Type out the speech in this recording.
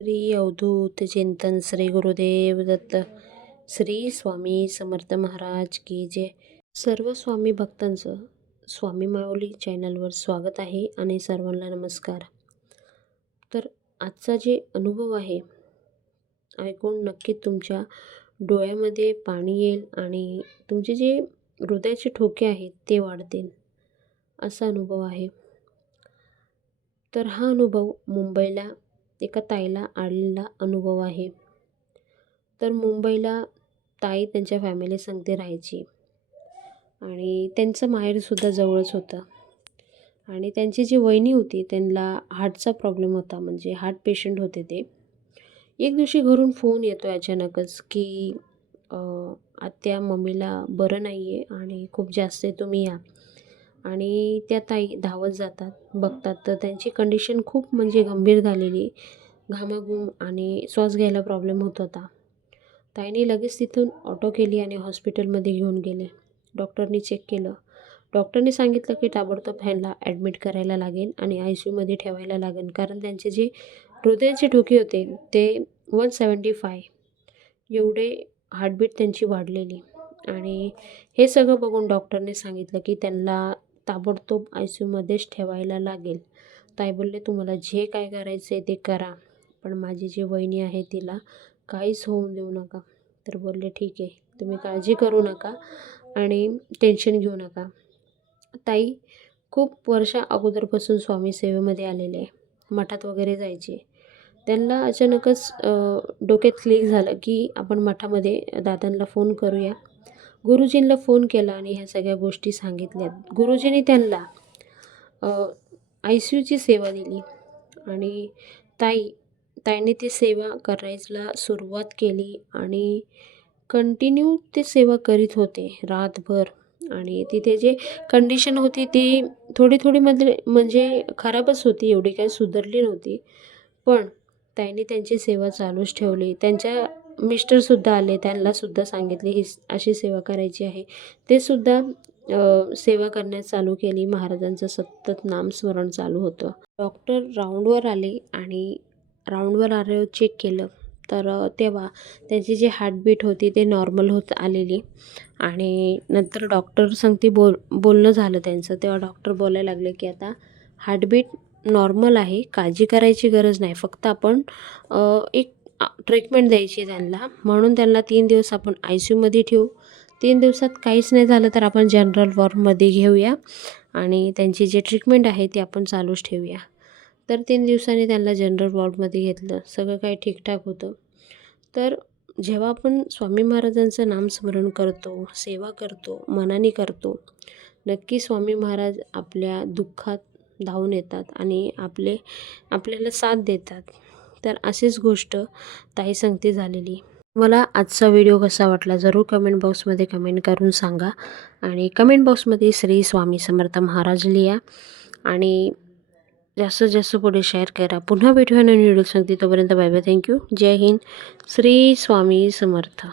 श्री अवधूत चिंतन श्री गुरुदेव दत्त श्री स्वामी समर्थ महाराज की जय. सर्व स्वामी भक्तांचं स्वामी माऊली चॅनलवर स्वागत आहे आणि सर्वांना नमस्कार. तर आजचा जे अनुभव आहे ऐकून नक्की तुमच्या डोळ्यामध्ये पाणी येईल आणि तुमचे जे हृदयाचे ठोके आहेत ते वाढतील असा अनुभव आहे. तर हा अनुभव मुंबईला एका ताईला आलेला अनुभव आहे. तर मुंबईला ताई त्यांच्या फॅमिलीसंगते राहायची. आणि त्यांचं माहेरसुद्धा जवळच होतं. आणि त्यांची जी वहिनी होती त्यांना हार्टचा प्रॉब्लेम होता. म्हणजे हार्ट पेशंट होते ते. एक दिवशी घरून फोन येतो अचानकच की आत्या मम्मीला बरं नाही आहे आणि खूप जास्त आहे तुम्ही या. आणि त्या ताई धावत जातात. बघतात. तर त्यांची कंडिशन खूप म्हणजे गंभीर झालेली घामाघूम आणि श्वास घ्यायला प्रॉब्लेम होत होता. ताईने लगेच तिथून ऑटो केली आणि हॉस्पिटलमध्ये घेऊन गेले. डॉक्टरनी चेक केलं. डॉक्टरने सांगितलं की ताबडतोब ह्यांना ॲडमिट करायला लागेल आणि आय सी यूमध्ये ठेवायला लागेल. कारण त्यांचे जे हृदयाचे ठोके होते ते वन सेवन्टी फाय एवढे हार्टबीट त्यांची वाढलेली. आणि हे सगळं बघून डॉक्टरने सांगितलं की त्यांना ताबडतोब आय सी यूमध्येच ठेवायला लागेल. ताई बोलले तुम्हाला जे काय करायचं आहे ते करा पण माझी जी वहिनी आहे तिला काहीच होऊन देऊ नका. तर बोलले ठीक आहे तुम्ही काळजी करू नका आणि टेन्शन घेऊ नका. ताई खूप वर्षा अगोदरपासून स्वामी सेवेमध्ये आलेले मठात वगैरे जायचे. त्यांना अचानकच डोक्यात क्लिक झालं की आपण मठामध्ये दादांना फोन करूया. गुरुजींना फोन केला आणि ह्या सगळ्या गोष्टी सांगितल्या गुरुजींनी त्यांना आय सी यूची सेवा दिली आणि ताई ताईने ती सेवा करायला सुरुवात केली आणि कंटिन्यू ते सेवा करीत होते रातभर. आणि तिथे जे कंडिशन होती ती थोडी थोडी मध्ये म्हणजे खराबच होती एवढी काही सुधारली नव्हती. पण ताईने त्यांची सेवा चालूच ठेवली. त्यांच्या मिस्टरसुद्धा आले त्यांनासुद्धा सांगितले ही अशी सेवा करायची आहे. ते सुद्धा सेवा करण्यास चालू केली. महाराजांचं सतत नामस्मरण चालू होतं. डॉक्टर राऊंडवर आले आणि राऊंडवर आल्यावर चेक केलं. तर तेव्हा त्यांची जी हार्टबीट होती ते नॉर्मल होत आलेली आणि नंतर डॉक्टर सांगते बोल बोलणं झालं त्यांचं. तेव्हा डॉक्टर बोलायला लागले की आता हार्टबीट नॉर्मल आहे काळजी करायची गरज नाही. फक्त आपण एक ट्रीटमेंट द्यायची त्यांना. म्हणून त्यांना तीन दिवस आपण आय सी यूमध्ये ठेवू. तीन दिवसात काहीच नाही झालं तर आपण जनरल वॉर्डमध्ये घेऊया. आणि त्यांची जी ट्रीटमेंट आहे ती आपण चालूच ठेवूया. तर तीन दिवसांनी त्यांना जनरल वॉर्डमध्ये घेतलं. सगळं काही ठीकठाक होतं. तर जेव्हा आपण स्वामी महाराजांचं नामस्मरण करतो सेवा करतो मनाने करतो नक्की स्वामी महाराज आपल्या दुःखात धावून येतात आणि आपले आपल्याला साथ देतात. तर अशीच गोष्ट ताई सांगते झालेली. मला आजचा व्हिडिओ कसा वाटला जरूर कमेंट बॉक्समध्ये कमेंट करून सांगा. आणि कमेंट बॉक्समध्ये श्री स्वामी समर्थ महाराज लिहा. आणि जास्तीत जास्त पुढे शेअर करा. पुन्हा भेटूया नवीन व्हिडिओ सांगते तोपर्यंत बाय बाय थँक्यू जय हिंद. श्री स्वामी समर्थ.